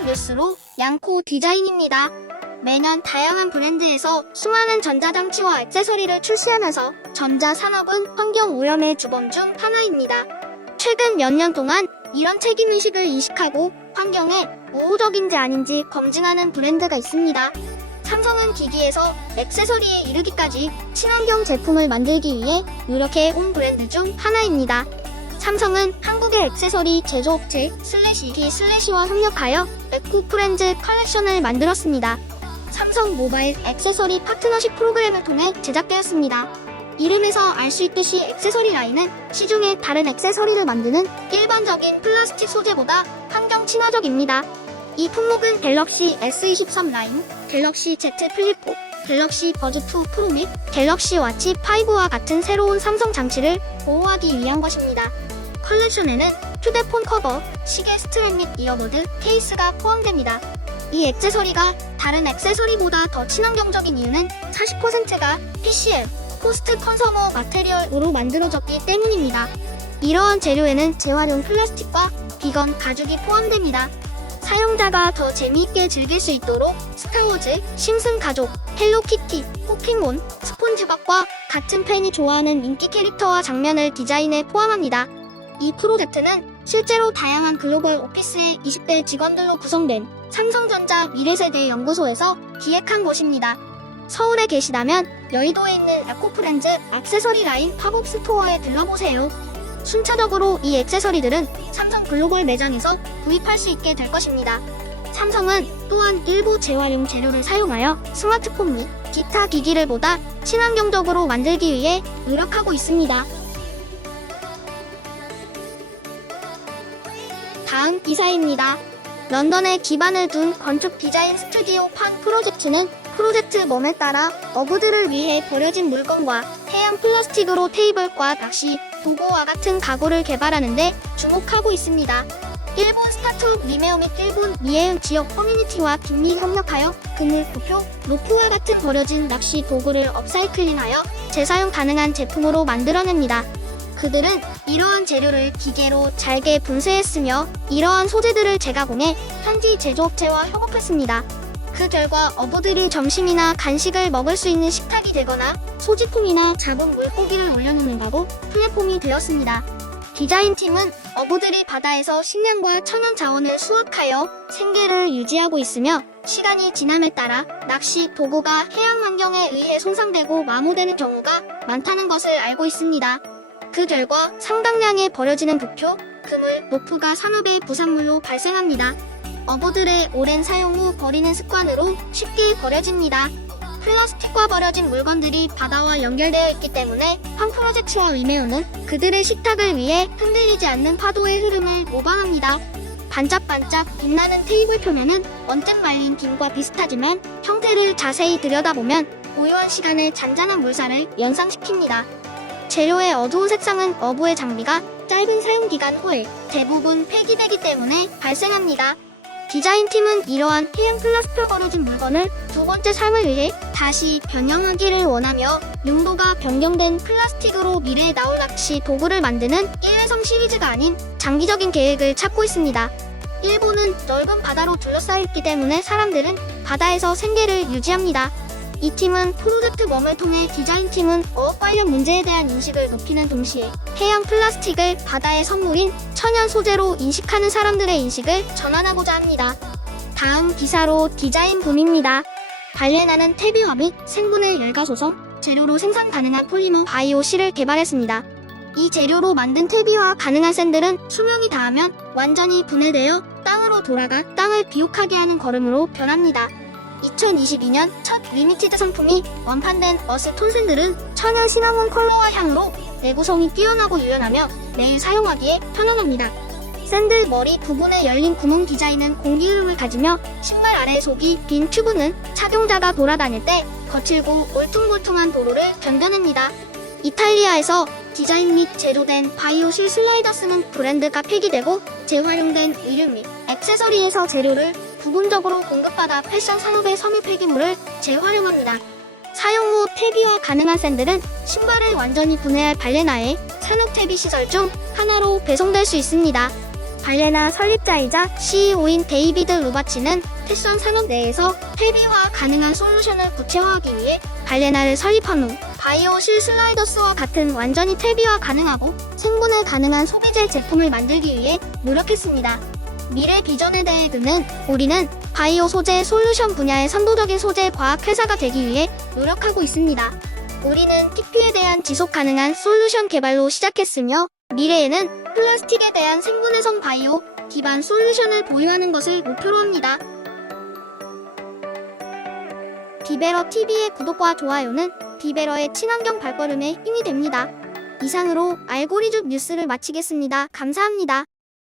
최신 뉴스로 양코 디자인입니다. 매년 다양한 브랜드에서 수많은 전자장치와 액세서리를 출시하면서 전자산업은 환경오염의 주범 중 하나입니다. 최근 몇 년 동안 이런 책임의식을 인식하고 환경에 우호적인지 아닌지 검증하는 브랜드가 있습니다. 삼성은 기기에서 액세서리에 이르기까지 친환경 제품을 만들기 위해 노력해 온 브랜드 중 하나입니다. 삼성은 한국의 액세서리 제조업체 슬래시 기 슬래시와 협력하여 에코프렌즈 컬렉션을 만들었습니다. 삼성 모바일 액세서리 파트너십 프로그램을 통해 제작되었습니다. 이름에서 알 수 있듯이 액세서리 라인은 시중의 다른 액세서리를 만드는 일반적인 플라스틱 소재보다 환경 친화적입니다. 이 품목은 갤럭시 S23 라인, 갤럭시 Z 플립4, 갤럭시 버즈2 프로 및 갤럭시 와치 5와 같은 새로운 삼성 장치를 보호하기 위한 것입니다. 컬렉션에는 휴대폰 커버, 시계 스트랩 및 이어버드, 케이스가 포함됩니다. 이 액세서리가 다른 액세서리보다 더 친환경적인 이유는 40%가 PCL, 포스트 컨서머 마테리얼으로 만들어졌기 때문입니다. 이러한 재료에는 재활용 플라스틱과 비건 가죽이 포함됩니다. 사용자가 더 재미있게 즐길 수 있도록 스타워즈, 심슨 가족, 헬로키티, 포켓몬, 스폰지밥과 같은 팬이 좋아하는 인기 캐릭터와 장면을 디자인에 포함합니다. 이 프로젝트는 실제로 다양한 글로벌 오피스의 20대 직원들로 구성된 삼성전자 미래세대 연구소에서 기획한 곳입니다. 서울에 계시다면 여의도에 있는 에코프렌즈 액세서리 라인 팝업 스토어에 들러보세요. 순차적으로 이 액세서리들은 삼성 글로벌 매장에서 구입할 수 있게 될 것입니다. 삼성은 또한 일부 재활용 재료를 사용하여 스마트폰 및 기타 기기를 보다 친환경적으로 만들기 위해 노력하고 있습니다. 다음 기사입니다. 런던에 기반을 둔 건축 디자인 스튜디오 판 프로젝트는 프로젝트 몸에 따라 어부들을 위해 버려진 물건과 해양 플라스틱으로 테이블과 낚시, 도구와 같은 가구를 개발하는데 주목하고 있습니다. 일본 스타트업 리메오 및 일본 미해운 지역 커뮤니티와 긴밀 협력하여 그물, 부표, 로프와 같은 버려진 낚시 도구를 업사이클링하여 재사용 가능한 제품으로 만들어냅니다. 그들은 이러한 재료를 기계로 잘게 분쇄했으며 이러한 소재들을 재가공해 현지 제조업체와 협업했습니다. 그 결과 어부들이 점심이나 간식을 먹을 수 있는 식탁이 되거나 소지품이나 잡은 물고기를 올려놓는다고 플랫폼이 되었습니다. 디자인팀은 어부들이 바다에서 식량과 천연 자원을 수확하여 생계를 유지하고 있으며 시간이 지남에 따라 낚시 도구가 해양 환경에 의해 손상되고 마모되는 경우가 많다는 것을 알고 있습니다. 그 결과 상당량의 버려지는 부표, 그물, 로프가 산업의 부산물로 발생합니다. 어부들의 오랜 사용 후 버리는 습관으로 쉽게 버려집니다. 플라스틱과 버려진 물건들이 바다와 연결되어 있기 때문에 한 프로젝트와 위메오는 그들의 식탁을 위해 흔들리지 않는 파도의 흐름을 모방합니다. 반짝반짝 빛나는 테이블 표면은 언뜻 말린 김과 비슷하지만 형태를 자세히 들여다보면 고요한 시간을 잔잔한 물살을 연상시킵니다. 재료의 어두운 색상은 어부의 장비가 짧은 사용 기간 후에 대부분 폐기되기 때문에 발생합니다. 디자인팀은 이러한 해양 플라스틱 버려진 물건을 두 번째 삶을 위해 다시 변형하기를 원하며 용도가 변경된 플라스틱으로 미래에 나올 낚시 도구를 만드는 일회성 시리즈가 아닌 장기적인 계획을 찾고 있습니다. 일본은 넓은 바다로 둘러싸여 있기 때문에 사람들은 바다에서 생계를 유지합니다. 이 팀은 프로젝트 웜을 통해 디자인팀은 어업 관련 문제에 대한 인식을 높이는 동시에 해양 플라스틱을 바다의 선물인 천연 소재로 인식하는 사람들의 인식을 전환하고자 합니다. 다음 기사로 디자인 붐입니다. 발레나는 태비화 및 생분해 열가소성 재료로 생산 가능한 폴리머 바이오 실을 개발했습니다. 이 재료로 만든 태비화 가능한 샌들은 수명이 닿으면 완전히 분해되어 땅으로 돌아가 땅을 비옥하게 하는 걸음으로 변합니다. 2022년 첫 리미티드 상품이 원판된 어스 톤샌들은 천연 시나몬 컬러와 향으로 내구성이 뛰어나고 유연하며 매일 사용하기에 편안합니다. 샌들 머리 부분에 열린 구멍 디자인은 공기 흐름을 가지며 신발 아래 속이 빈 튜브는 착용자가 돌아다닐 때 거칠고 울퉁불퉁한 도로를 견뎌냅니다. 이탈리아에서 디자인 및 제조된 바이오실 슬라이더스는 브랜드가 폐기되고 재활용된 의류 및 액세서리에서 재료를 부분적으로 공급받아 패션 산업의 섬유 폐기물을 재활용합니다. 사용 후 퇴비화 가능한 샌들은 신발을 완전히 분해할 발레나의 산업 퇴비 시설 중 하나로 배송될 수 있습니다. 발레나 설립자이자 CEO인 데이비드 루바치는 패션 산업 내에서 퇴비화 가능한 솔루션을 구체화하기 위해 발레나를 설립한 후 바이오 실 슬라이더스와 같은 완전히 퇴비화 가능하고 생분해 가능한 소비재 제품을 만들기 위해 노력했습니다. 미래 비전에 대해 그는 우리는 바이오 소재 솔루션 분야의 선도적인 소재 과학 회사가 되기 위해 노력하고 있습니다. 우리는 TP에 대한 지속 가능한 솔루션 개발로 시작했으며 미래에는 플라스틱에 대한 생분해성 바이오 기반 솔루션을 보유하는 것을 목표로 합니다. 디베러 TV의 구독과 좋아요는 디베러의 친환경 발걸음에 힘이 됩니다. 이상으로 알고리즘 뉴스를 마치겠습니다. 감사합니다.